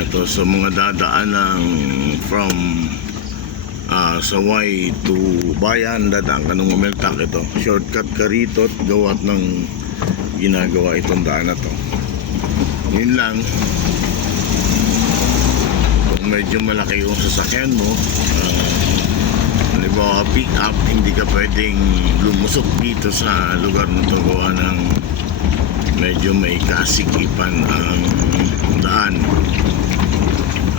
Ito sa mga dadaan ng from Saway to Bayan, dadaan ka ng Umeltak. Ito shortcut ka rito at gawat ng ginagawa itong daan na to. Yun lang, kung medyo malaki yung sasakyan mo, halimbawa pick up, hindi ka pwedeng lumusok dito sa lugar na to, gawa ng medyo may kasikipan ang daan.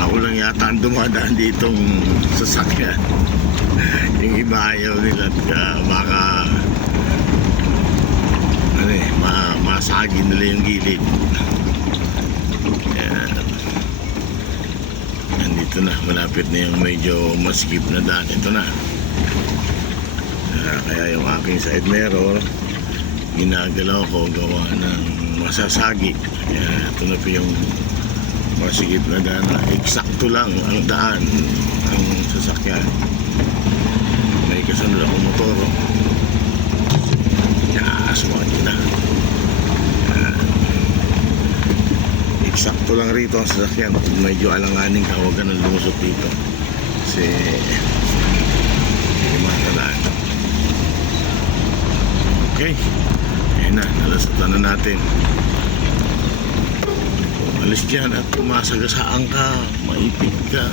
Ako lang yata ang dumadaan ditong sasakyan. Yung iba ayaw nila at baka masagin nila yung gilid. Nandito na, malapit na yung medyo maskip na daan. Ito na. Kaya yung aking side mirror ginagalaw ko gawa ng masasagi. Kaya ito na po yung masigip na daan na eksakto lang ang daan ang sasakyan. May kasunod akong motoro. Aswag na. Eksakto lang rito ang sasakyan. Kung medyo alanganin ka, huwag ka nang lumusok dito kasi hindi matalaan. Okay, ayun na, nalasatan na natin. Alis dyan at kumasagasaan ka, maipit ka.